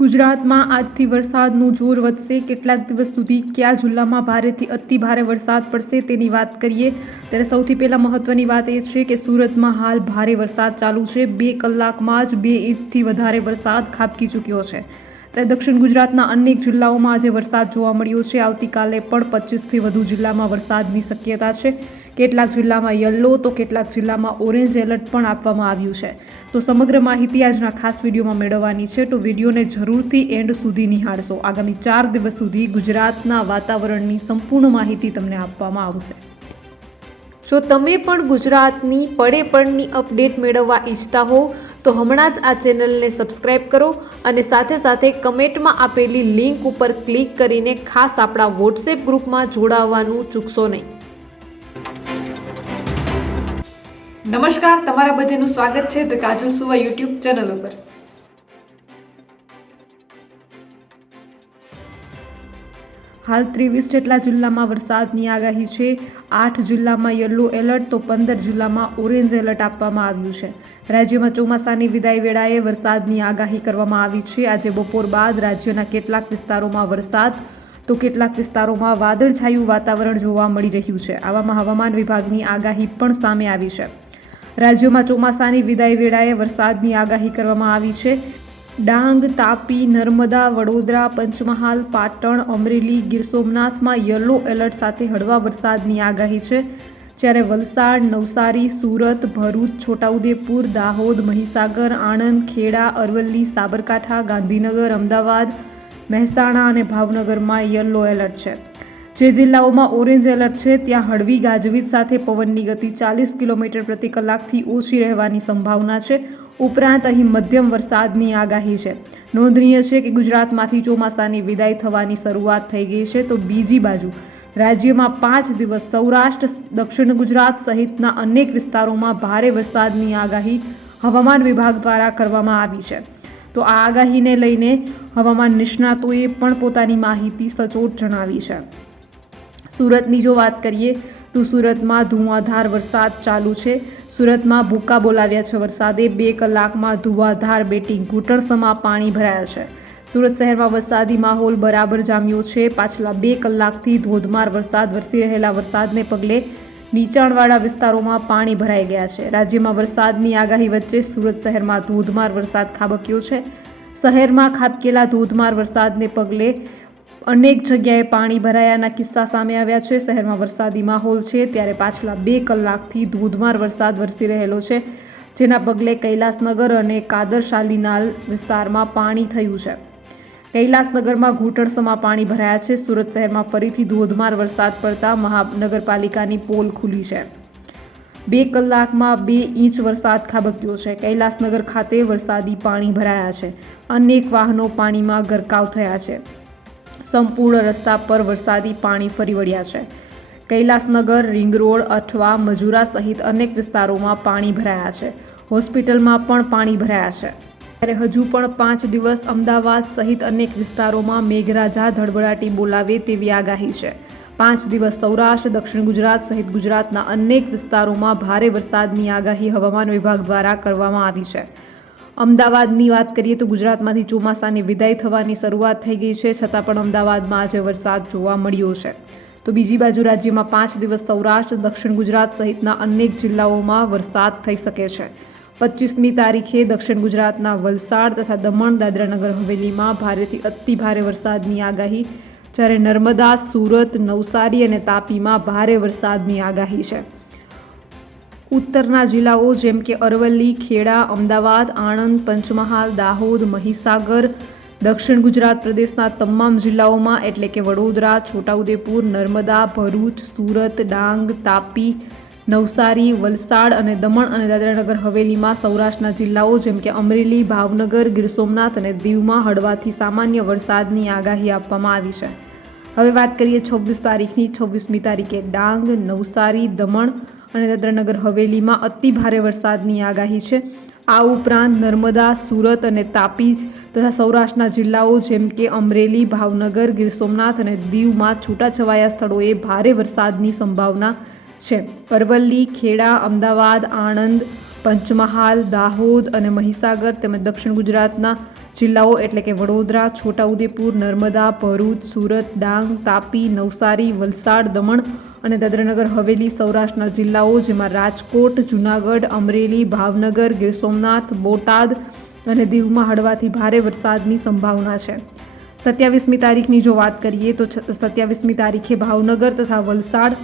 ગુજરાતમાં આજથી વરસાદનું જોર વધશે. કેટલાક દિવસ સુધી કયા જિલ્લામાં ભારેથી અતિ ભારે વરસાદ પડશે તેની વાત કરીએ. ત્યારે સૌથી પહેલાં મહત્ત્વની વાત એ છે કે સુરતમાં હાલ ભારે વરસાદ ચાલુ છે. બે કલાકમાં જ બે ઇંચથી વધારે વરસાદ ખાબકી ચૂક્યો છે. ત્યારે દક્ષિણ ગુજરાતના અનેક જિલ્લાઓમાં આજે વરસાદ જોવા મળ્યો છે. આવતીકાલે પણ પચીસથી વધુ જિલ્લામાં વરસાદની શક્યતા છે. કેટલાક જિલ્લામાં યલો તો કેટલાક જિલ્લામાં ઓરેન્જ એલર્ટ પણ આપવામાં આવ્યું છે. તો સમગ્ર માહિતી આજના ખાસ વિડીયોમાં મેળવવાની છે. તો વિડીયોને જરૂરથી એન્ડ સુધી નિહાળશો. આગામી ચાર દિવસ સુધી ગુજરાતના વાતાવરણની સંપૂર્ણ માહિતી તમને આપવામાં આવશે. જો તમે પણ ગુજરાતની પડે પડની અપડેટ મેળવવા ઈચ્છતા હો, તો હમણાં જ આ ચેનલને સબસ્ક્રાઇબ કરો અને સાથે સાથે કમેન્ટમાં આપેલી લિંક ઉપર ક્લિક કરીને ખાસ આપણા વોટ્સએપ ગ્રુપમાં જોડાવવાનું ચૂકશો નહીં. નમસ્કાર, તમારા બધાનું સ્વાગત છે ધ કાજલ સુવા યુટ્યુબ ચેનલ ઉપર. હાલ ત્રેવીસ જેટલા જિલ્લામાં વરસાદની આગાહી છે. આઠ જિલ્લામાં યલો એલર્ટ, તો પંદર જિલ્લામાં ઓરેન્જ એલર્ટ આપવામાં આવ્યું છે. રાજ્યમાં ચોમાસાની વિદાય વેળાએ વરસાદની આગાહી કરવામાં આવી છે. આજે બપોર બાદ રાજ્યના કેટલાક વિસ્તારોમાં વરસાદ, તો કેટલાક વિસ્તારોમાં વાદળછાયું વાતાવરણ જોવા મળી રહ્યું છે. આવામાં હવામાન વિભાગની આગાહી પણ સામે આવી છે. રાજ્યોમાં ચોમાસાની વિદાય વેળાએ વરસાદની આગાહી કરવામાં આવી છે. ડાંગ, તાપી, નર્મદા, વડોદરા, પંચમહાલ, પાટણ, અમરેલી, ગીર સોમનાથમાં યલો એલર્ટ સાથે હળવા વરસાદની આગાહી છે. જ્યારે વલસાડ, નવસારી, સુરત, ભરૂચ, છોટાઉદેપુર, દાહોદ, મહીસાગર, આણંદ, ખેડા, અરવલ્લી, સાબરકાંઠા, ગાંધીનગર, અમદાવાદ, મહેસાણા અને ભાવનગરમાં યલો એલર્ટ છે. જે જિલ્લાઓમાં ઓરેન્જ એલર્ટ છે, ત્યાં હળવી ગાજવીજ સાથે પવનની ગતિ ચાલીસ કિલોમીટર પ્રતિ કલાકથી ઓછી રહેવાની સંભાવના છે. ઉપરાંત અહીં મધ્યમ વરસાદની આગાહી છે. નોંધનીય છે કે ગુજરાતમાંથી ચોમાસાની વિદાય થવાની શરૂઆત થઈ ગઈ છે, તો બીજી બાજુ રાજ્યમાં પાંચ દિવસ સૌરાષ્ટ્ર, દક્ષિણ ગુજરાત સહિતના અનેક વિસ્તારોમાં ભારે વરસાદની આગાહી હવામાન વિભાગ દ્વારા કરવામાં આવી છે. તો આ આગાહીને લઈને હવામાન નિષ્ણાતોએ પણ પોતાની માહિતી સચોટ જણાવી છે. સુરતની જો વાત કરીએ તો સુરતમાં ધુવાધાર વરસાદ ચાલુ છે. સુરતમાં ભૂકા બોલાવ્યા છે વરસાદે. બે કલાકમાં ધુવાધાર બેટિંગ ઘૂંટણસમાં પાણી ભરાયા છે. સુરત શહેરમાં વરસાદી માહોલ બરાબર જામ્યો છે. પાછલા બે કલાકથી ધોધમાર વરસાદ વરસી રહેલા વરસાદને પગલે નીચાણવાળા વિસ્તારોમાં પાણી ભરાઈ ગયા છે. રાજ્યમાં વરસાદની આગાહી વચ્ચે સુરત શહેરમાં ધોધમાર વરસાદ ખાબક્યો છે. શહેરમાં ખાબકેલા ધોધમાર વરસાદને પગલે અનેક જગ્યાએ પાણી ભરાયાના કિસ્સા સામે આવ્યા છે. શહેરમાં વરસાદી માહોલ છે. ત્યારે પાછલા બે કલાકથી ધોધમાર વરસાદ વરસી રહેલો છે, જેના પગલે કૈલાસનગર અને કાદર શાલીનાલ વિસ્તારમાં પાણી થયું છે. કૈલાસનગરમાં ઘૂંટણસમાં પાણી ભરાયા છે. સુરત શહેરમાં ફરીથી ધોધમાર વરસાદ પડતા મહાનગરપાલિકાની પોલ ખુલી છે. બે કલાકમાં બે ઇંચ વરસાદ ખાબક્યો છે. કૈલાસનગર ખાતે વરસાદી પાણી ભરાયા છે. અનેક વાહનો પાણીમાં ગરકાવ થયા છે. સંપૂર્ણ રસ્તા પર વરસાદી પાણી ફરી વળ્યા છે. કૈલાસનગર રિંગ રોડ અઠવા મજુરા સહિત અનેક વિસ્તારોમાં પાણી ભરાયા છે. હોસ્પિટલમાં પણ પાણી ભરાયા છે. ત્યારે હજુ પણ પાંચ દિવસ અમદાવાદ સહિત અનેક વિસ્તારોમાં મેઘરાજા ધડબડાટી બોલાવે તેવી આગાહી છે. પાંચ દિવસ સૌરાષ્ટ્ર, દક્ષિણ ગુજરાત સહિત ગુજરાતના અનેક વિસ્તારોમાં ભારે વરસાદની આગાહી હવામાન વિભાગ દ્વારા કરવામાં આવી છે. અમદાવાદની વાત કરીએ તો ગુજરાતમાંથી ચોમાસાની વિદાય થવાની શરૂઆત થઈ ગઈ છે, છતાં પણ અમદાવાદમાં આજે વરસાદ જોવા મળ્યો છે. તો બીજી બાજુ રાજ્યમાં પાંચ દિવસ સૌરાષ્ટ્ર, દક્ષિણ ગુજરાત સહિતના અનેક જિલ્લાઓમાં વરસાદ થઈ શકે છે. પચીસમી તારીખે દક્ષિણ ગુજરાતના વલસાડ તથા દમણ, દાદરાનગર, હવેલીમાં ભારેથી અતિ ભારે વરસાદની આગાહી, જ્યારે નર્મદા, સુરત, નવસારી અને તાપીમાં ભારે વરસાદની આગાહી છે. ઉત્તરના જિલ્લાઓ જેમ કે અરવલ્લી, ખેડા, અમદાવાદ, આણંદ, પંચમહાલ, દાહોદ, મહીસાગર, દક્ષિણ ગુજરાત પ્રદેશના તમામ જિલ્લાઓમાં એટલે કે વડોદરા, છોટાઉદેપુર, નર્મદા, ભરૂચ, સુરત, ડાંગ, તાપી, નવસારી, વલસાડ અને દમણ અને દાદરાનગર હવેલીમાં સૌરાષ્ટ્રના જિલ્લાઓ જેમ કે અમરેલી, ભાવનગર, ગીર સોમનાથ અને દીવમાં હળવાથી સામાન્ય વરસાદની આગાહી આપવામાં આવી છે. હવે વાત કરીએ છવ્વીસ તારીખની. છવ્વીસમી તારીખે ડાંગ, નવસારી, દમણ અને દાદરાનગર હવેલીમાં અતિ ભારે વરસાદની આગાહી છે. આ ઉપરાંત નર્મદા, સુરત અને તાપી તથા સૌરાષ્ટ્રના જિલ્લાઓ જેમ કે અમરેલી, ભાવનગર, ગીર સોમનાથ અને દીવમાં છૂટાછવાયા સ્થળોએ ભારે વરસાદની સંભાવના છે. અરવલ્લી, ખેડા, અમદાવાદ, આણંદ, પંચમહાલ, દાહોદ અને મહીસાગર તેમજ દક્ષિણ ગુજરાતના જિલ્લાઓ એટલે કે વડોદરા, છોટાઉદેપુર, નર્મદા, ભરૂચ, સુરત, ડાંગ, તાપી, નવસારી, વલસાડ, દમણ અને દાદરાનગર હવેલી સૌરાષ્ટ્રના જિલ્લાઓ, જેમાં રાજકોટ, જૂનાગઢ, અમરેલી, ભાવનગર, ગીર સોમનાથ, બોટાદ અને દીવમાં હળવાથી ભારે વરસાદની સંભાવના છે. સત્યાવીસમી તારીખની જો વાત કરીએ તો સત્યાવીસમી તારીખે ભાવનગર તથા વલસાડ,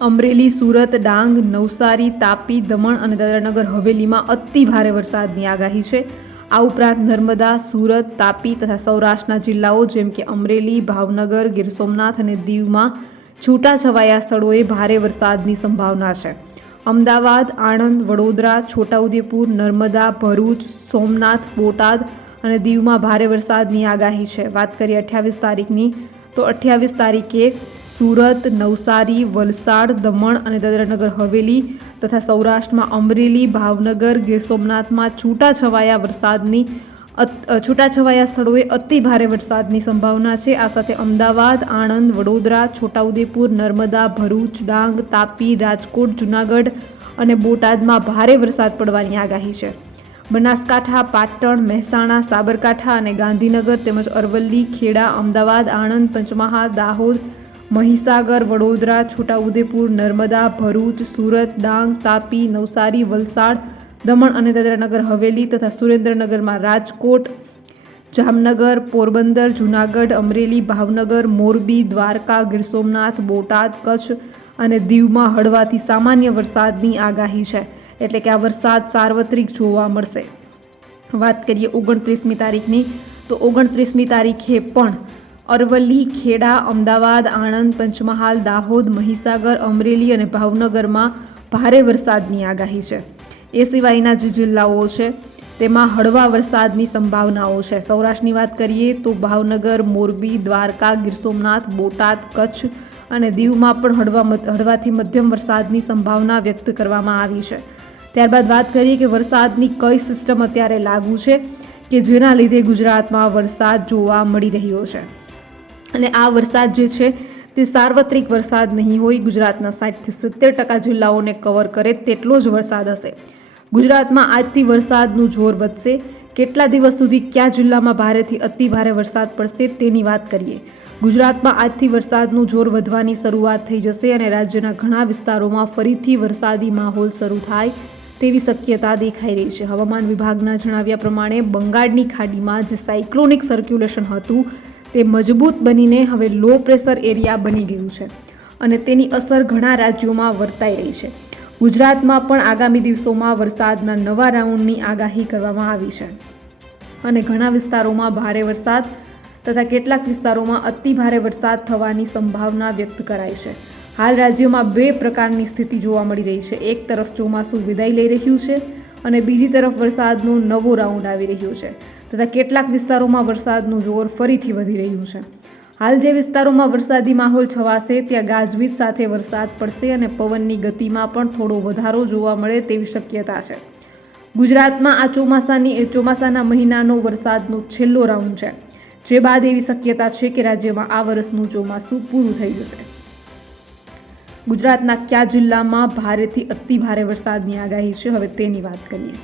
અમરેલી, સુરત, ડાંગ, નવસારી, તાપી, દમણ અને દાદરાનગર હવેલીમાં અતિ ભારે વરસાદની આગાહી છે. આ ઉપરાંત નર્મદા, સુરત, તાપી તથા સૌરાષ્ટ્રના જિલ્લાઓ, જેમ કે અમરેલી, ભાવનગર, ગીર સોમનાથ અને દીવમાં છૂટાછવાયા સ્થળોએ ભારે વરસાદની સંભાવના છે. અમદાવાદ, આણંદ, વડોદરા, છોટાઉદેપુર, નર્મદા, ભરૂચ, સોમનાથ, બોટાદ અને દીવમાં ભારે વરસાદની આગાહી છે. વાત કરીએ અઠ્યાવીસ તારીખની, તો અઠ્યાવીસ તારીખે સુરત, નવસારી, વલસાડ, દમણ અને દાદરાનગર, હવેલી તથા સૌરાષ્ટ્રમાં અમરેલી, ભાવનગર, ગીર સોમનાથમાં છૂટાછવાયા વરસાદની છૂટાછવાયા સ્થળોએ અતિ ભારે વરસાદની સંભાવના છે. આ સાથે અમદાવાદ, આણંદ, વડોદરા, છોટાઉદેપુર, નર્મદા, ભરૂચ, ડાંગ, તાપી, રાજકોટ, જૂનાગઢ અને બોટાદમાં ભારે વરસાદ પડવાની આગાહી છે. બનાસકાંઠા, પાટણ, મહેસાણા, સાબરકાંઠા અને ગાંધીનગર તેમજ અરવલ્લી, ખેડા, અમદાવાદ, આણંદ, પંચમહાલ, દાહોદ, મહીસાગર, વડોદરા, છોટાઉદેપુર, નર્મદા, ભરૂચ, સુરત, ડાંગ, તાપી, નવસારી, વલસાડ દમણ અને દાદરાનગર હવેલી તથા સુરેન્દ્રનગરમાં રાજકોટ, જામનગર, પોરબંદર, જૂનાગઢ, અમરેલી, ભાવનગર, મોરબી, દ્વારકા, ગીર સોમનાથ, બોટાદ, કચ્છ અને દીવમાં હળવાથી સામાન્ય વરસાદની આગાહી છે. એટલે કે આ વરસાદ સાર્વત્રિક જોવા મળશે. વાત કરીએ ઓગણત્રીસમી તારીખની, તો ઓગણત્રીસમી તારીખે પણ અરવલ્લી, ખેડા, અમદાવાદ, આણંદ, પંચમહાલ, દાહોદ, મહીસાગર, અમરેલી અને ભાવનગરમાં ભારે વરસાદની આગાહી છે. એ સિવાયના જે જિલ્લાઓ છે, તેમાં હળવા વરસાદની સંભાવનાઓ છે. સૌરાષ્ટ્રની વાત કરીએ તો ભાવનગર, મોરબી, દ્વારકા, ગીર સોમનાથ, બોટાદ, કચ્છ અને દીવમાં પણ હળવા હળવાથી મધ્યમ વરસાદની સંભાવના વ્યક્ત કરવામાં આવી છે. ત્યારબાદ વાત કરીએ કે વરસાદની કઈ સિસ્ટમ અત્યારે લાગુ છે, કે જેના લીધે ગુજરાતમાં વરસાદ જોવા મળી રહ્યો છે. અને આ વરસાદ જે છે, તે સાર્વત્રિક વરસાદ નહીં હોય, ગુજરાતના સાઠથી સિત્તેર ટકા જિલ્લાઓને કવર કરે તેટલો જ વરસાદ હશે. ગુજરાતમાં આજથી વરસાદનું જોર વધશે. કેટલા દિવસ સુધી કયા જિલ્લામાં ભારેથી અતિ ભારે વરસાદ પડશે તેની વાત કરીએ. ગુજરાતમાં આજથી વરસાદનું જોર વધવાની શરૂઆત થઈ જશે અને રાજ્યના ઘણા વિસ્તારોમાં ફરીથી વરસાદી માહોલ શરૂ થાય તેવી શક્યતા દેખાઈ રહી છે. હવામાન વિભાગના જણાવ્યા પ્રમાણે બંગાળની ખાડીમાં જે સાયક્લોનિક સર્ક્યુલેશન હતું તે મજબૂત બનીને હવે લો પ્રેશર એરિયા બની ગયું છે અને તેની અસર ઘણા રાજ્યોમાં વર્તાઈ રહી છે. ગુજરાતમાં પણ આગામી દિવસોમાં વરસાદના નવા રાઉન્ડની આગાહી કરવામાં આવી છે. અને ઘણા વિસ્તારોમાં ભારે વરસાદ તથા કેટલાક વિસ્તારોમાં અતિ ભારે વરસાદ થવાની સંભાવના વ્યક્ત કરાઈ છે. હાલ રાજ્યમાં બે પ્રકારની સ્થિતિ જોવા મળી રહી છે. એક તરફ ચોમાસું વિદાય લઈ રહ્યું છે અને બીજી તરફ વરસાદનો નવો રાઉન્ડ આવી રહ્યો છે. તથા કેટલાક વિસ્તારોમાં વરસાદનું જોર ફરીથી વધી રહ્યું છે. હાલ જે વિસ્તારોમાં વરસાદી માહોલ છવાશે, ત્યાં ગાજવીજ સાથે વરસાદ પડશે અને પવનની ગતિમાં પણ થોડો વધારો જોવા મળે તેવી શક્યતા છે. ગુજરાતમાં આ ચોમાસાની, એ ચોમાસાના મહિનાનો વરસાદનો છેલ્લો રાઉન્ડ છે. જે બાદ એવી શક્યતા છે કે રાજ્યમાં આ વર્ષનું ચોમાસું પૂરું થઈ જશે. ગુજરાતના કયા જિલ્લામાં ભારેથી અતિ ભારે વરસાદની આગાહી છે, હવે તેની વાત કરીએ.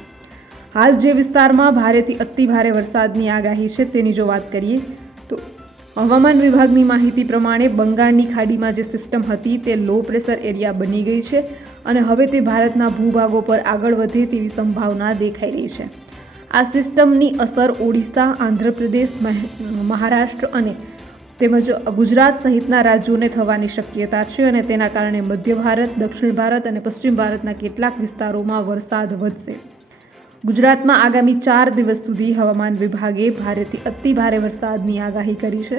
હાલ જે વિસ્તારમાં ભારેથી અતિ ભારે વરસાદની આગાહી છે, તેની જો વાત કરીએ હવામાન વિભાગની માહિતી પ્રમાણે બંગાળની ખાડીમાં જે સિસ્ટમ હતી તે લો પ્રેશર એરિયા બની ગઈ છે અને હવે તે ભારતના ભૂભાગો પર આગળ વધે તેવી સંભાવના દેખાઈ રહી છે. આ સિસ્ટમની અસર ઓડિશા, આંધ્રપ્રદેશ, મહ- મહારાષ્ટ્ર અને તેમજ ગુજરાત સહિતના રાજ્યોને થવાની શક્યતા છે અને તેના કારણે મધ્ય ભારત, દક્ષિણ ભારત અને પશ્ચિમ ભારતના કેટલાક વિસ્તારોમાં વરસાદ વધશે. ગુજરાતમાં આગામી ચાર દિવસ સુધી હવામાન વિભાગે ભારેથી અતિ ભારે વરસાદની આગાહી કરી છે.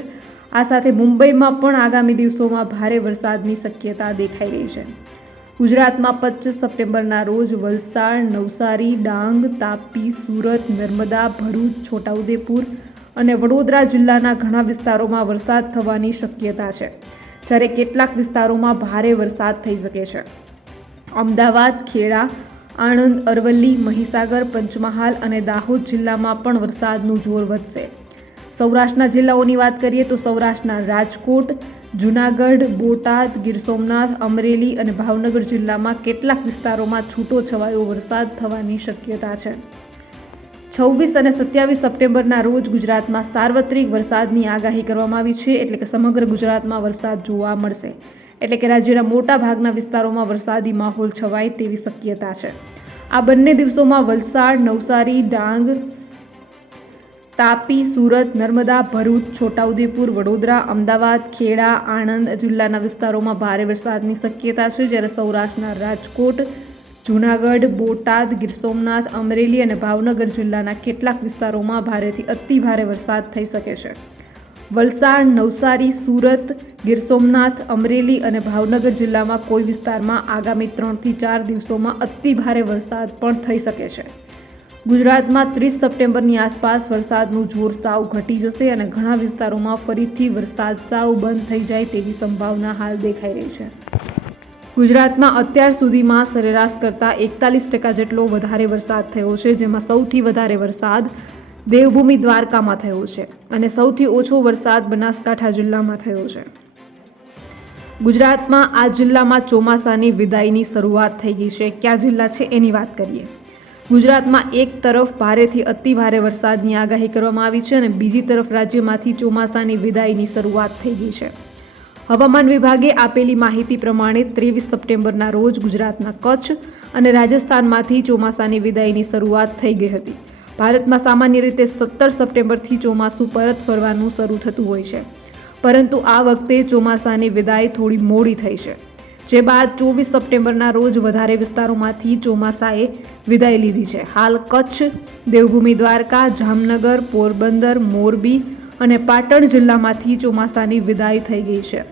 આ સાથે મુંબઈમાં પણ આગામી દિવસોમાં ભારે વરસાદની શક્યતા દેખાઈ રહી છે. ગુજરાતમાં પચીસ સપ્ટેમ્બરના રોજ વલસાડ, નવસારી, ડાંગ, તાપી, સુરત, નર્મદા, ભરૂચ, છોટાઉદેપુર અને વડોદરા જિલ્લાના ઘણા વિસ્તારોમાં વરસાદ થવાની શક્યતા છે, જ્યારે કેટલાક વિસ્તારોમાં ભારે વરસાદ થઈ શકે છે. અમદાવાદ, ખેડા આણંદ, અરવલ્લી, મહીસાગર, પંચમહાલ અને દાહોદ જિલ્લામાં પણ વરસાદનું જોર વધશે. સૌરાષ્ટ્રના જિલ્લાઓની વાત કરીએ તો સૌરાષ્ટ્રના રાજકોટ, જૂનાગઢ, બોટાદ, ગીર સોમનાથ, અમરેલી અને ભાવનગર જિલ્લામાં કેટલાક વિસ્તારોમાં છૂટો છવાયો વરસાદ થવાની શક્યતા છે. છવ્વીસ અને સત્યાવીસ સપ્ટેમ્બરના રોજ ગુજરાતમાં સાર્વત્રિક વરસાદની આગાહી કરવામાં આવી છે એટલે કે સમગ્ર ગુજરાતમાં વરસાદ જોવા મળશે. એટલે કે રાજ્યના મોટા ભાગના વિસ્તારોમાં વરસાદી માહોલ છવાય તેવી શક્યતા છે. આ બંને દિવસોમાં વલસાડ, નવસારી, ડાંગ, તાપી, સુરત, નર્મદા, ભરૂચ, છોટાઉદેપુર, વડોદરા, અમદાવાદ, ખેડા, આણંદ જિલ્લાના વિસ્તારોમાં ભારે વરસાદની શક્યતા છે. જ્યારે સૌરાષ્ટ્રના રાજકોટ, જૂનાગઢ, બોટાદ, ગીર સોમનાથ, અમરેલી અને ભાવનગર જિલ્લાના કેટલાક વિસ્તારોમાં ભારેથી અતિ ભારે વરસાદ થઈ શકે છે. વલસાડ, નવસારી, સુરત, ગીર સોમનાથ, અમરેલી અને ભાવનગર જિલ્લામાં કોઈ વિસ્તારમાં આગામી ત્રણથી ચાર દિવસોમાં અતિ ભારે વરસાદ પણ થઈ શકે છે. ગુજરાતમાં ત્રીસ સપ્ટેમ્બરની આસપાસ વરસાદનું જોર સાવ ઘટી જશે અને ઘણા વિસ્તારોમાં ફરીથી વરસાદ સાવ બંધ થઈ જાય તેવી સંભાવના હાલ દેખાઈ રહી છે. ગુજરાતમાં અત્યાર સુધીમાં સરેરાશ કરતાં એકતાલીસ ટકા જેટલો વધારે વરસાદ થયો છે, જેમાં સૌથી વધારે વરસાદ દેવભૂમિ દ્વારકામાં થયો છે અને સૌથી ઓછો વરસાદ બનાસકાંઠા જિલ્લામાં થયો છે. ગુજરાતમાં આ જિલ્લામાં ચોમાસાની વિદાયની શરૂઆત થઈ ગઈ છે. કયા જિલ્લા છે એની વાત કરીએ. ગુજરાતમાં એક તરફ ભારેથી અતિ ભારે વરસાદની આગાહી કરવામાં આવી છે અને બીજી તરફ રાજ્યમાંથી ચોમાસાની વિદાયની શરૂઆત થઈ ગઈ છે. હવામાન વિભાગે આપેલી માહિતી પ્રમાણે ત્રેવીસ સપ્ટેમ્બરના રોજ ગુજરાતના કચ્છ અને રાજસ્થાનમાંથી ચોમાસાની વિદાયની શરૂઆત થઈ ગઈ હતી. ભારતમાં સામાન્ય રીતે સત્તર સપ્ટેમ્બરથી ચોમાસું પરત ફરવાનું શરૂ થતું હોય છે. પરંતુ આ વખતે ચોમાસાની વિદાય થોડી મોડી થઈ છે. જે બાદ ચોવીસ સપ્ટેમ્બરના રોજ વધારે વિસ્તારોમાંથી ચોમાસાએ વિદાય લીધી છે. હાલ કચ્છ, દેવભૂમિ દ્વારકા, જામનગર, પોરબંદર, મોરબી અને પાટણ જિલ્લામાંથી ચોમાસાની વિદાય થઈ ગઈ છે.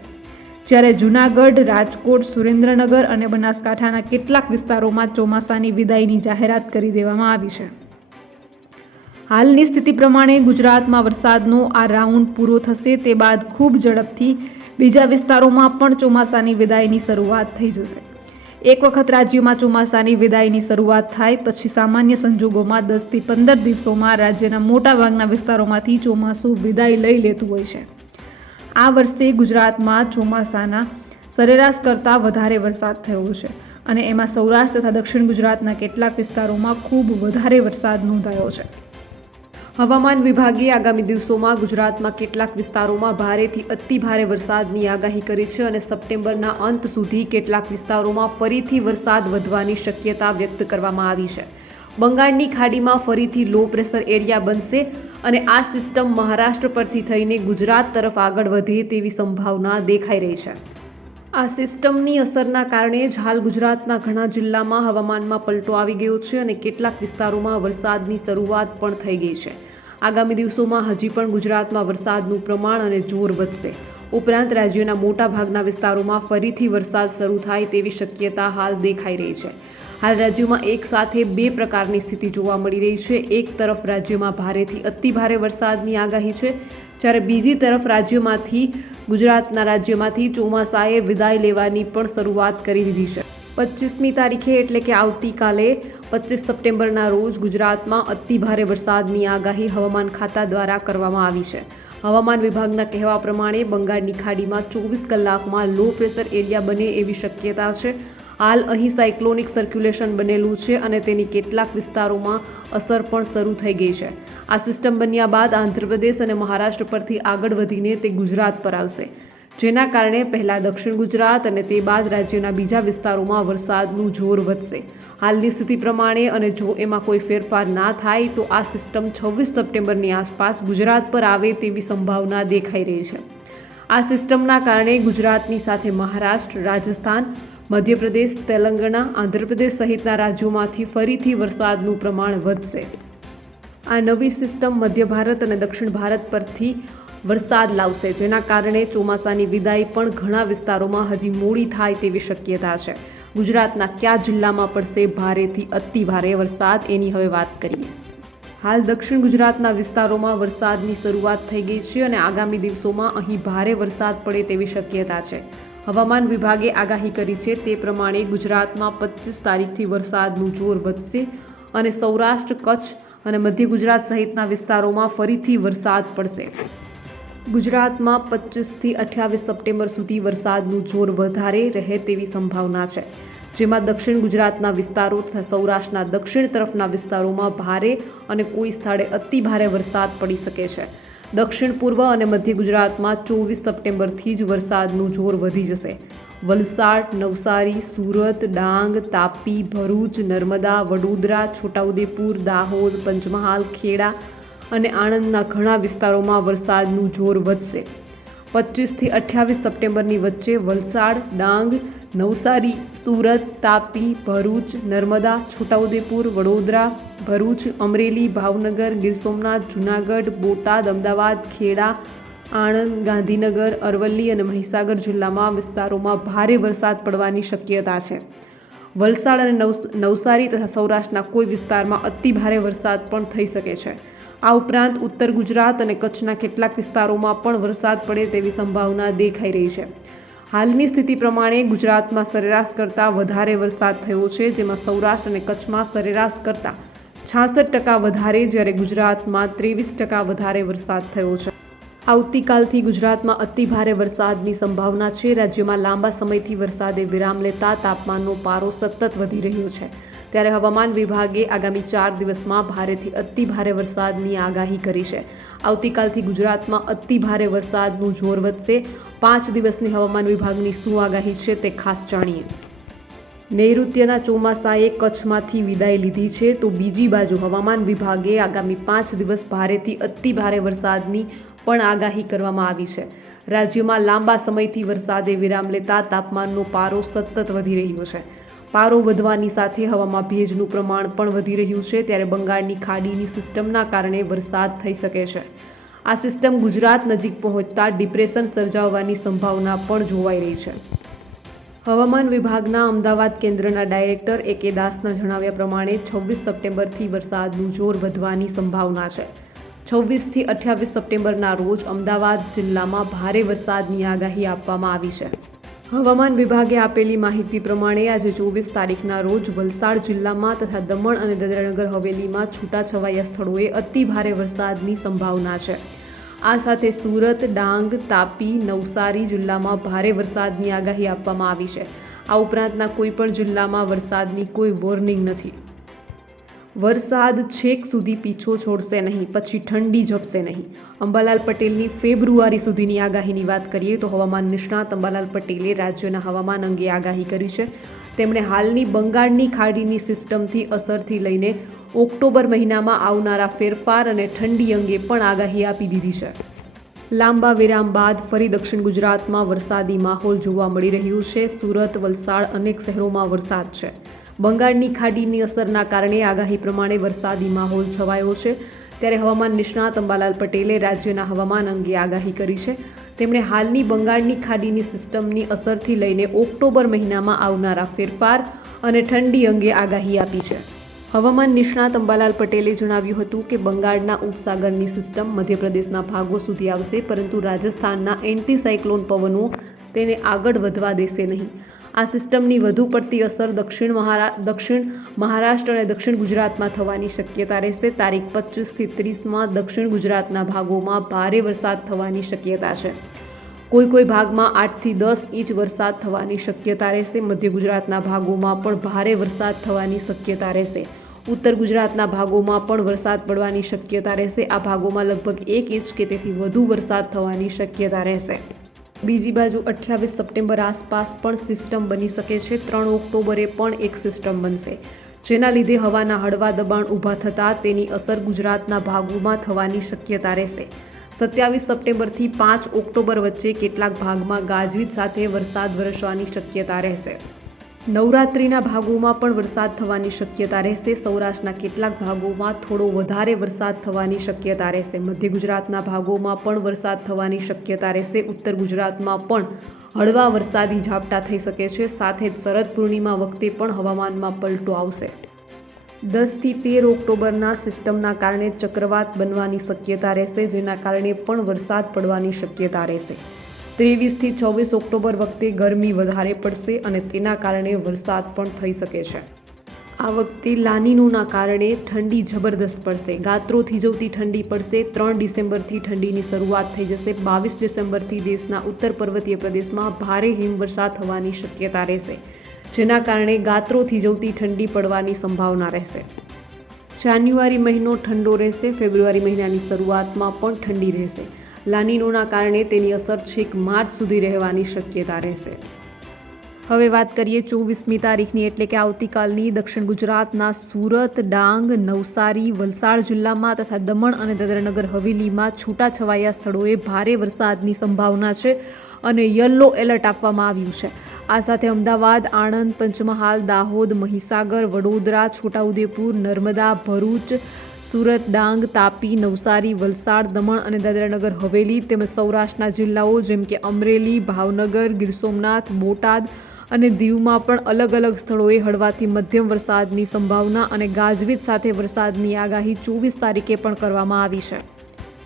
જ્યારે જૂનાગઢ, રાજકોટ, સુરેન્દ્રનગર અને બનાસકાંઠાના કેટલાક વિસ્તારોમાં ચોમાસાની વિદાયની જાહેરાત કરી દેવામાં આવી છે. હાલની સ્થિતિ પ્રમાણે ગુજરાતમાં વરસાદનો આ રાઉન્ડ પૂરો થશે તે બાદ ખૂબ ઝડપથી બીજા વિસ્તારોમાં પણ ચોમાસાની વિદાયની શરૂઆત થઈ જશે. એક વખત રાજ્યમાં ચોમાસાની વિદાયની શરૂઆત થાય પછી સામાન્ય સંજોગોમાં દસથી પંદર દિવસોમાં રાજ્યના મોટાભાગના વિસ્તારોમાંથી ચોમાસું વિદાય લઈ લેતું હોય છે. આ વર્ષે ગુજરાતમાં ચોમાસાના સરેરાશ કરતાં વધારે વરસાદ થયો છે અને એમાં સૌરાષ્ટ્ર તથા દક્ષિણ ગુજરાતના કેટલાક વિસ્તારોમાં ખૂબ વધારે વરસાદ નોંધાયો છે. હવામાન વિભાગે આગામી દિવસોમાં ગુજરાતમાં કેટલાક વિસ્તારોમાં ભારેથી અતિ ભારે વરસાદની આગાહી કરી છે અને સપ્ટેમ્બરના અંત સુધી કેટલાક વિસ્તારોમાં ફરીથી વરસાદ વધવાની શક્યતા વ્યક્ત કરવામાં આવી છે. બંગાળની ખાડીમાં ફરીથી લો પ્રેશર એરિયા બનશે અને આ સિસ્ટમ મહારાષ્ટ્ર પરથી થઈને ગુજરાત તરફ આગળ વધે તેવી સંભાવના દેખાઈ રહી છે. આ સિસ્ટમની અસરના કારણે જ હાલ ગુજરાતના ઘણા જિલ્લામાં હવામાનમાં પલટો આવી ગયો છે અને કેટલાક વિસ્તારોમાં વરસાદની શરૂઆત પણ થઈ ગઈ છે. આગામી દિવસોમાં હજી પણ ગુજરાતમાં વરસાદનું પ્રમાણ અને જોર વધશે. ઉપરાંત રાજ્યના મોટાભાગના વિસ્તારોમાં ફરીથી વરસાદ શરૂ થાય તેવી શક્યતા હાલ દેખાઈ રહી છે. હાલ રાજ્યમાં એક સાથે બે પ્રકારની સ્થિતિ જોવા મળી રહી છે. એક તરફ રાજ્યમાં ભારેથી અતિ ભારે વરસાદની આગાહી છે. જ્યારે બીજી તરફ રાજ્યમાંથી, ગુજરાતના રાજ્યમાંથી ચોમાસાએ વિદાય લેવાની પણ શરૂઆત કરી દીધી છે. પચીસમી તારીખે એટલે કે આવતીકાલે પચીસ સપ્ટેમ્બરના રોજ ગુજરાતમાં અતિ ભારે વરસાદની આગાહી હવામાન ખાતા દ્વારા કરવામાં આવી છે. હવામાન વિભાગના કહેવા પ્રમાણે બંગાળની ખાડીમાં ચોવીસ કલાકમાં લો પ્રેશર એરિયા બને એવી શક્યતા છે. હાલ અહીં સાયક્લોનિક સર્ક્યુલેશન બનેલું છે અને તેની કેટલાક વિસ્તારોમાં અસર પણ શરૂ થઈ ગઈ છે. આ સિસ્ટમ બન્યા બાદ આંધ્રપ્રદેશ અને મહારાષ્ટ્ર પરથી આગળ વધીને તે ગુજરાત પર આવશે. જેના કારણે પહેલાં દક્ષિણ ગુજરાત અને તે બાદ રાજ્યના બીજા વિસ્તારોમાં વરસાદનું જોર વધશે. હાલની સ્થિતિ પ્રમાણે અને જો એમાં કોઈ ફેરફાર ના થાય, તો આ સિસ્ટમ છવ્વીસ સપ્ટેમ્બરની આસપાસ ગુજરાત પર આવે તેવી સંભાવના દેખાઈ રહી છે. આ સિસ્ટમના કારણે ગુજરાતની સાથે મહારાષ્ટ્ર, રાજસ્થાન મધ્યપ્રદેશ, તેલંગાણા, આંધ્રપ્રદેશ સહિતના રાજ્યોમાંથી ફરીથી વરસાદનું પ્રમાણ વધશે. આ નવી સિસ્ટમ મધ્ય ભારત અને દક્ષિણ ભારત પરથી વરસાદ લાવશે, જેના કારણે ચોમાસાની વિદાય પણ ઘણા વિસ્તારોમાં હજી મોડી થાય તેવી શક્યતા છે. ગુજરાતના કયા જિલ્લામાં પડશે ભારેથી અતિ ભારે વરસાદ, એની હવે વાત કરીએ. હાલ દક્ષિણ ગુજરાતના વિસ્તારોમાં વરસાદની શરૂઆત થઈ ગઈ છે અને આગામી દિવસોમાં અહીં ભારે વરસાદ પડે તેવી શક્યતા છે. હવામાન વિભાગે આગાહી કરી છે તે પ્રમાણે ગુજરાતમાં પચીસ તારીખથી વરસાદનું જોર વધશે અને સૌરાષ્ટ્ર, કચ્છ અને મધ્ય ગુજરાત સહિતના વિસ્તારોમાં ફરીથી વરસાદ પડશે. ગુજરાતમાં પચીસથી અઠ્યાવીસ સપ્ટેમ્બર સુધી વરસાદનું જોર વધારે રહે તેવી સંભાવના છે, જેમાં દક્ષિણ ગુજરાતના વિસ્તારો તથા સૌરાષ્ટ્રના દક્ષિણ તરફના વિસ્તારોમાં ભારે અને કોઈ સ્થળે અતિ ભારે વરસાદ પડી શકે છે. દક્ષિણ પૂર્વ અને મધ્ય ગુજરાતમાં ચોવીસ સપ્ટેમ્બરથી જ વરસાદનું જોર વધી જશે. વલસાડ, નવસારી, સુરત, ડાંગ, તાપી, ભરૂચ, નર્મદા, વડોદરા, છોટાઉદેપુર, દાહોદ, પંચમહાલ, ખેડા અને આણંદના ઘણા વિસ્તારોમાં વરસાદનું જોર વધશે. પચીસથી અઠ્યાવીસ સપ્ટેમ્બરની વચ્ચે વલસાડ, ડાંગ નવસારી, સુરત, તાપી, ભરૂચ, નર્મદા, છોટાઉદેપુર, વડોદરા, ભરૂચ, અમરેલી, ભાવનગર, ગીર સોમનાથ, જૂનાગઢ, બોટાદ, અમદાવાદ, ખેડા, આણંદ, ગાંધીનગર, અરવલ્લી અને મહીસાગર જિલ્લામાં વિસ્તારોમાં ભારે વરસાદ પડવાની શક્યતા છે. વલસાડ અને નવસ- નવસારી તથા સૌરાષ્ટ્રના કોઈ વિસ્તારમાં અતિ ભારે વરસાદ પણ થઈ શકે છે. આ ઉપરાંત ઉત્તર ગુજરાત અને કચ્છના કેટલાક વિસ્તારોમાં પણ વરસાદ પડે તેવી સંભાવના દેખાઈ રહી છે. હાલની સ્થિતિ પ્રમાણે ગુજરાતમાં સરેરાશ કરતાં વધારે વરસાદ થયો છે, જેમાં સૌરાષ્ટ્ર અને કચ્છમાં સરેરાશ કરતાં છાસઠ ટકા વધારે, જ્યારે ગુજરાતમાં ત્રેવીસ ટકા વધારે વરસાદ થયો છે. આવતીકાલથી ગુજરાતમાં અતિ ભારે વરસાદની સંભાવના છે. રાજ્યમાં લાંબા સમયથી વરસાદે વિરામ લેતા તાપમાનનો પારો સતત વધી રહ્યો છે. ત્યારે હવામાન વિભાગે આગામી ચાર દિવસમાં ભારેથી અતિ ભારે વરસાદની આગાહી કરી છે. આવતીકાલથી ગુજરાતમાં અતિ ભારે વરસાદનું જોર વધશે. પાંચ દિવસની હવામાન વિભાગની શું આગાહી છે તે ખાસ જાણીએ. નૈઋત્યના ચોમાસાએ કચ્છમાંથી વિદાય લીધી છે તો બીજી બાજુ હવામાન વિભાગે આગામી પાંચ દિવસ ભારેથી અતિ ભારે વરસાદની પણ આગાહી કરવામાં આવી છે. રાજ્યમાં લાંબા સમયથી વરસાદે વિરામ લેતા તાપમાનનો પારો સતત વધી રહ્યો છે. પારો વધવાની સાથે હવામાં ભેજનું પ્રમાણ પણ વધી રહ્યું છે, ત્યારે બંગાળની ખાડીની સિસ્ટમના કારણે વરસાદ થઈ શકે છે. આ સિસ્ટમ ગુજરાત નજીક પહોંચતા ડિપ્રેશન સર્જાવવાની સંભાવના પણ જોવાઈ રહી છે. હવામાન વિભાગના અમદાવાદ કેન્દ્રના ડાયરેક્ટર એ કે દાસના જણાવ્યા પ્રમાણે છવ્વીસ સપ્ટેમ્બરથી વરસાદનું જોર વધવાની સંભાવના છે. છવ્વીસથી અઠ્યાવીસ સપ્ટેમ્બરના રોજ અમદાવાદ જિલ્લામાં ભારે વરસાદની આગાહી આપવામાં આવી છે. હવામાન વિભાગે આપેલી માહિતી પ્રમાણે આજે ચોવીસ તારીખના રોજ વલસાડ જિલ્લામાં તથા દમણ અને દાદરાનગર હવેલીમાં છૂટાછવાયા સ્થળોએ અતિ ભારે વરસાદની સંભાવના છે. આ સાથે સુરત, ડાંગ, તાપી, નવસારી જિલ્લામાં ભારે વરસાદની આગાહી આપવામાં આવી છે. આ ઉપરાંતના કોઈ પણ જિલ્લામાં વરસાદની કોઈ વોર્નિંગ નથી. વરસાદ છેક સુધી પીછો છોડશે નહીં, પછી ઠંડી જપશે નહીં. અંબાલાલ પટેલની ફેબ્રુઆરી સુધીની આગાહીની વાત કરીએ તો હવામાન નિષ્ણાત અંબાલાલ પટેલે રાજ્યના હવામાન અંગે આગાહી કરી છે. તેમણે હાલની બંગાળની ખાડીની સિસ્ટમથી અસરથી લઈને ઓક્ટોબર મહિનામાં આવનારા ફેરફાર અને ઠંડી અંગે પણ આગાહી આપી દીધી છે. લાંબા વિરામ બાદ ફરી દક્ષિણ ગુજરાતમાં વરસાદી માહોલ જોવા મળી રહ્યું છે. સુરત, વલસાડ અનેક શહેરોમાં વરસાદ છે. બંગાળની ખાડીની અસરના કારણે આગાહી પ્રમાણે વરસાદી માહોલ છવાયો છે. ત્યારે હવામાન નિષ્ણાત અંબાલાલ પટેલે રાજ્યના હવામાન અંગે આગાહી કરી છે. તેમણે હાલની બંગાળની ખાડીની સિસ્ટમની અસરથી લઈને ઓક્ટોબર મહિનામાં આવનારા ફેરફાર અને ઠંડી અંગે આગાહી આપી છે. હવામાન નિષ્ણાત અંબાલાલ પટેલે જણાવ્યું હતું કે બંગાળના ઉપસાગરની સિસ્ટમ મધ્યપ્રદેશના ભાગો સુધી આવશે, પરંતુ રાજસ્થાનના એન્ટી સાયક્લોન પવનો તેને આગળ વધવા દેશે નહીં. આ સિસ્ટમની વધુ પડતી અસર દક્ષિણ મહારા, દક્ષિણ મહારાષ્ટ્ર અને દક્ષિણ ગુજરાતમાં થવાની શક્યતા રહેશે. તારીખ પચીસથી ત્રીસમાં દક્ષિણ ગુજરાતના ભાગોમાં ભારે વરસાદ થવાની શક્યતા છે. કોઈ કોઈ ભાગમાં આઠથી દસ ઇંચ વરસાદ થવાની શક્યતા રહેશે. મધ્ય ગુજરાતના ભાગોમાં પણ ભારે વરસાદ થવાની શક્યતા રહેશે. ઉત્તર ગુજરાતના ભાગોમાં પણ વરસાદ પડવાની શક્યતા રહેશે. આ ભાગોમાં લગભગ એક ઇંચ કે તેથી વધુ વરસાદ થવાની શક્યતા રહેશે. બીજી બાજુ અઠ્યાવીસ સપ્ટેમ્બર આસપાસ પણ સિસ્ટમ બની શકે છે. ત્રણ ઓક્ટોબરે પણ એક સિસ્ટમ બનશે. જેના લીધે હવાના હળવા દબાણ ઊભા થતાં તેની અસર ગુજરાતના ભાગોમાં થવાની શક્યતા રહેશે. સત્યાવીસ સપ્ટેમ્બરથી પાંચ ઓક્ટોબર વચ્ચે કેટલાક ભાગમાં ગાજવીજ સાથે વરસાદ વરસવાની શક્યતા રહેશે. નવરાત્રિના ભાગોમાં પણ વરસાદ થવાની શક્યતા રહેશે. સૌરાષ્ટ્રના કેટલાક ભાગોમાં થોડો વધારે વરસાદ થવાની શક્યતા રહેશે. મધ્ય ગુજરાતના ભાગોમાં પણ વરસાદ થવાની શક્યતા રહેશે. ઉત્તર ગુજરાતમાં પણ હળવા વરસાદી ઝાપટા થઈ શકે છે. સાથે જ શરદ પૂર્ણિમા વખતે પણ હવામાનમાં પલટો આવશે. દસથી તેર ઓક્ટોબરના સિસ્ટમના કારણે ચક્રવાત બનવાની શક્યતા રહેશે, જેના કારણે પણ વરસાદ પડવાની શક્યતા રહેશે. ત્રેવીસથી છવ્વીસ ઓક્ટોબર વખતે ગરમી વધારે પડશે અને તેના કારણે વરસાદ પણ થઈ શકે છે. આ વખતે લાનીનોના કારણે ઠંડી જબરદસ્ત પડશે. ગાત્રો થીજવતી ઠંડી પડશે. ત્રણ ડિસેમ્બરથી ઠંડીની શરૂઆત થઈ જશે. બાવીસ ડિસેમ્બરથી દેશના ઉત્તર પર્વતીય પ્રદેશમાં ભારે હિમવર્ષા થવાની શક્યતા રહેશે, જેના કારણે ગાત્રો થીજવતી ઠંડી પડવાની સંભાવના રહેશે. જાન્યુઆરી મહિનો ઠંડો રહેશે. ફેબ્રુઆરી મહિનાની શરૂઆતમાં પણ ઠંડી રહેશે. લાનીનોના કારણે તેની અસર છેક માર્ચ સુધી રહેવાની શક્યતા રહેશે. હવે વાત કરીએ ચોવીસમી તારીખની એટલે કે આવતીકાલની દક્ષિણ ગુજરાતના સુરત, ડાંગ, નવસારી, વલસાડ જિલ્લામાં તથા દમણ અને દાદરાનગર હવેલીમાં છૂટાછવાયા સ્થળોએ ભારે વરસાદની સંભાવના છે અને યલો એલર્ટ આપવામાં આવ્યું છે. આ સાથે અમદાવાદ, આણંદ, પંચમહાલ, દાહોદ, મહીસાગર, વડોદરા, છોટાઉદેપુર, નર્મદા, ભરૂચ સુરત, ડાંગ, તાપી, નવસારી, વલસાડ, દમણ અને દાદરાનગર હવેલી તેમજ સૌરાષ્ટ્રના જિલ્લાઓ જેમ કે અમરેલી, ભાવનગર, ગીર સોમનાથ, બોટાદ અને દીવમાં પણ અલગ અલગ સ્થળોએ હળવાથી મધ્યમ વરસાદની સંભાવના અને ગાજવીજ સાથે વરસાદની આગાહી ચોવીસ તારીખે પણ કરવામાં આવી છે.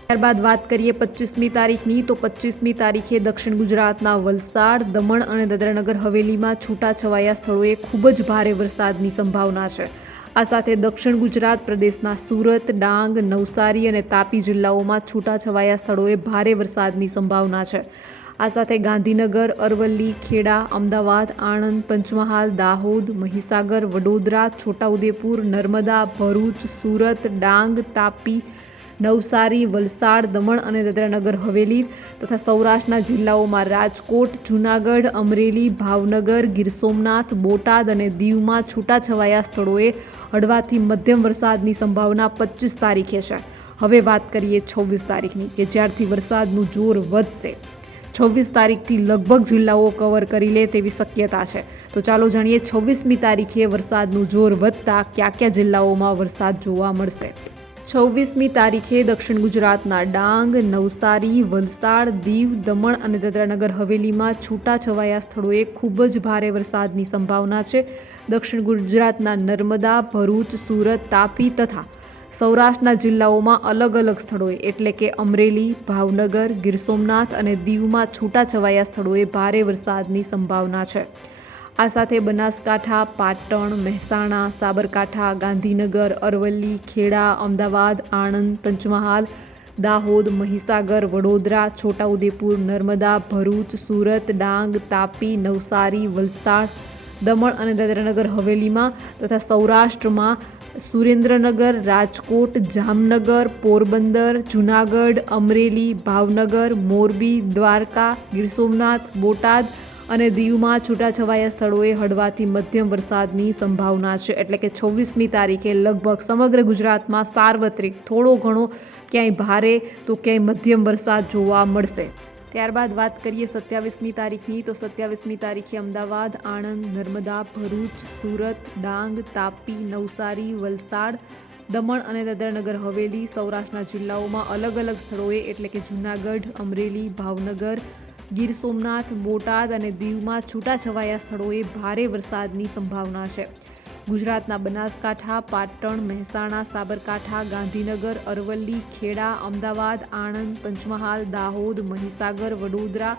ત્યારબાદ વાત કરીએ પચીસમી તારીખની, તો પચીસમી તારીખે દક્ષિણ ગુજરાતના વલસાડ, દમણ અને દાદરાનગર હવેલીમાં છૂટાછવાયા સ્થળોએ ખૂબ જ ભારે વરસાદની સંભાવના છે. આ સાથે દક્ષિણ ગુજરાત પ્રદેશના સુરત, ડાંગ, નવસારી અને તાપી જિલ્લાઓમાં છૂટાછવાયા સ્થળોએ ભારે વરસાદની સંભાવના છે. આ સાથે ગાંધીનગર, અરવલ્લી, ખેડા, અમદાવાદ, આણંદ, પંચમહાલ, દાહોદ, મહીસાગર, વડોદરા, છોટાઉદેપુર, નર્મદા, ભરૂચ, સુરત, ડાંગ, તાપી નવસારી, વલસાડ, દમણ અને દાદરાનગર હવેલી તથા સૌરાષ્ટ્રના જિલ્લાઓમાં રાજકોટ, જૂનાગઢ, અમરેલી, ભાવનગર, ગીર સોમનાથ, બોટાદ અને દીવમાં છૂટાછવાયા સ્થળોએ હળવાથી મધ્યમ વરસાદની સંભાવના પચીસ તારીખે છે. હવે વાત કરીએ છવ્વીસ તારીખની કે જ્યારથી વરસાદનું જોર વધશે. છવ્વીસ તારીખથી લગભગ જિલ્લાઓ કવર કરી લે તેવી શક્યતા છે. તો ચાલો જાણીએ છવ્વીસમી તારીખે વરસાદનું જોર વધતા કયા કયા જિલ્લાઓમાં વરસાદ જોવા મળશે. છવ્વીસમી તારીખે દક્ષિણ ગુજરાતના ડાંગ, નવસારી, વલસાડ, દીવ, દમણ અને દાદરાનગર હવેલીમાં છૂટાછવાયા સ્થળોએ ખૂબ જ ભારે વરસાદની સંભાવના છે. દક્ષિણ ગુજરાતના નર્મદા, ભરૂચ, સુરત, તાપી તથા સૌરાષ્ટ્રના જિલ્લાઓમાં અલગ અલગ સ્થળોએ, એટલે કે અમરેલી, ભાવનગર, ગીર સોમનાથ અને દીવમાં છૂટાછવાયા સ્થળોએ ભારે વરસાદની સંભાવના છે. આ સાથે બનાસકાંઠા, પાટણ, મહેસાણા, સાબરકાંઠા, ગાંધીનગર, અરવલ્લી, ખેડા, અમદાવાદ, આણંદ, પંચમહાલ, દાહોદ, મહીસાગર, વડોદરા, છોટાઉદેપુર, નર્મદા, ભરૂચ, સુરત, ડાંગ, તાપી, નવસારી, વલસાડ, દમણ અને દાદરાનગર હવેલીમાં તથા સૌરાષ્ટ્રમાં સુરેન્દ્રનગર, રાજકોટ, જામનગર, પોરબંદર, જૂનાગઢ, અમરેલી, ભાવનગર, મોરબી, દ્વારકા, ગીર સોમનાથ, બોટાદ અને દીવમાં છૂટાછવાયા સ્થળોએ હળવાથી મધ્યમ વરસાદની સંભાવના છે. એટલે કે છવ્વીસમી તારીખે લગભગ સમગ્ર ગુજરાતમાં સાર્વત્રિક, થોડો ઘણો, ક્યાંય ભારે, તો ક્યાંય મધ્યમ વરસાદ જોવા મળશે. ત્યારબાદ વાત કરીએ સત્યાવીસમી તારીખની, તો સત્યાવીસમી તારીખે અમદાવાદ, આણંદ, નર્મદા, ભરૂચ, સુરત, ડાંગ, તાપી, નવસારી, વલસાડ, દમણ અને દાદરાનગર, હવેલી, સૌરાષ્ટ્રના જિલ્લાઓમાં અલગ અલગ સ્થળોએ, એટલે કે જૂનાગઢ, અમરેલી, ભાવનગર ગીર સોમનાથ, બોટાદ અને દીવમાં છૂટાછવાયા સ્થળોએ ભારે વરસાદની સંભાવના છે. ગુજરાતના બનાસકાંઠા, પાટણ, મહેસાણા, સાબરકાંઠા, ગાંધીનગર, અરવલ્લી, ખેડા, અમદાવાદ, આણંદ, પંચમહાલ, દાહોદ, મહીસાગર, વડોદરા,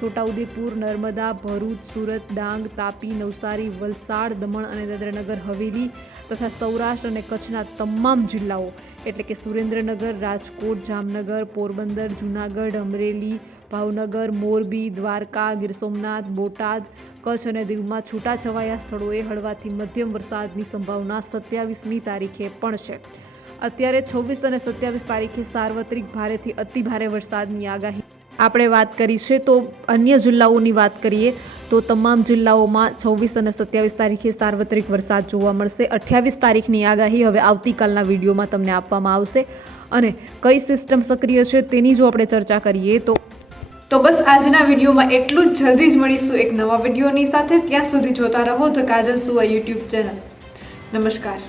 છોટાઉદેપુર, નર્મદા, ભરૂચ, સુરત, ડાંગ, તાપી, નવસારી, વલસાડ, દમણ અને દાદરાનગર, હવેલી તથા સૌરાષ્ટ્ર અને કચ્છના તમામ જિલ્લાઓ, એટલે કે સુરેન્દ્રનગર, રાજકોટ, જામનગર, પોરબંદર, જૂનાગઢ, અમરેલી, ભાવનગર, મોરબી, દ્વારકા, ગીર સોમનાથ, બોટાદ, કચ્છ અને દીવમાં છૂટાછવાયા સ્થળોએ હળવાથી મધ્યમ વરસાદની સંભાવના સત્યાવીસમી તારીખે પણ છે. અત્યારે છવ્વીસ અને સત્યાવીસ તારીખે સાર્વત્રિક ભારેથી અતિ ભારે વરસાદની આગાહી. આપણે વાત કરી છે તો અન્ય જિલ્લાઓની વાત કરીએ. તો તમામ જિલ્લાઓમાં છવ્વીસ અને સત્યાવીસ તારીખે સાર્વત્રિક વરસાદ જોવા મળશે. અઠ્યાવીસ તારીખની આગાહી હવે આવતીકાલના વિડીયોમાં તમને આપવામાં આવશે. અને કઈ સિસ્ટમ સક્રિય છે તેની જો આપણે ચર્ચા કરીએ તો તો બસ આજના વિડીયોમાં એટલું જ. જલ્દી જ મળીશું એક નવા વિડીયોની સાથે. ત્યાં સુધી જોતા રહો ધ કાજલ સુવા યુટ્યુબ ચેનલ. નમસ્કાર.